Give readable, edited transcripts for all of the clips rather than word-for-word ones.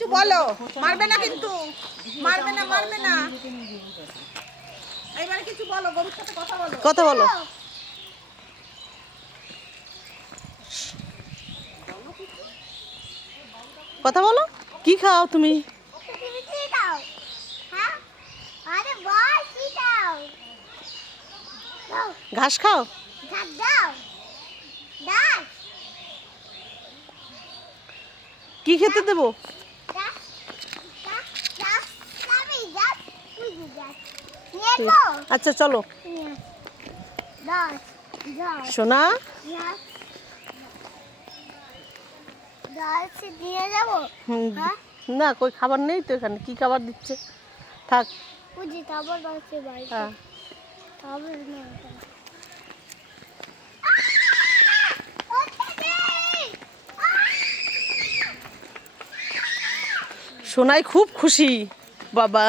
কিছু বলো, মারবে না কিন্তু, মারবে না, মারবে না। এইবারে কিছু বলো, গরুর সাথে কথা বলো। কথা বলো। কথা বলো। কি খাও তুমি? ঘাস খাও? কি খেতে দেবো? আচ্ছা চলো সোনা। নিয়ে যাবো। না, কই খাবার নেই তো এখানে। কি খাবার দিচ্ছে? থাক। বুঝি তারপর বাড়ছে বাড়িতে হ্যাঁ। তারপর না সোনাই খুব খুশি বাবা।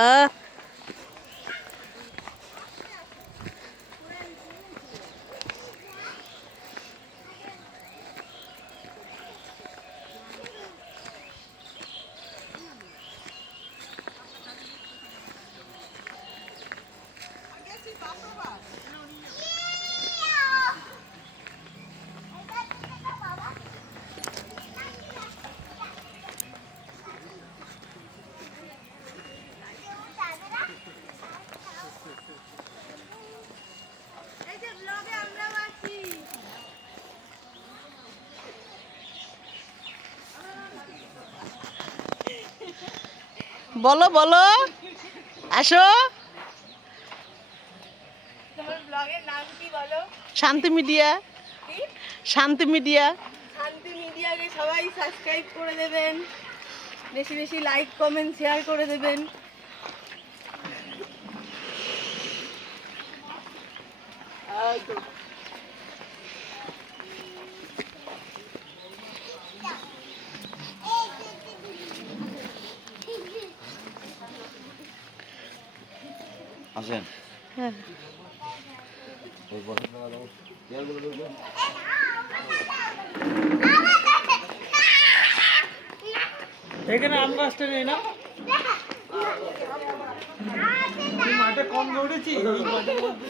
এই যে ব্লগে আমরাও আছি। বলো বলো, আসো। তোমার ব্লগের নাম কি বলো? শান্তি মিডিয়া। কি? শান্তি মিডিয়া। শান্তি মিডিয়াকে সবাই সাবস্ক্রাইব করে দেবেন, বেশি বেশি লাইক কমেন্ট শেয়ার করে দেবেন। আসেন হ্যাঁ। ওই বসাটা দাও চেয়ারগুলো দেখবে এখানে আম গাছটা নেই না? এই মাঠে কম দৌড়েছি এই মাঠের মধ্যে।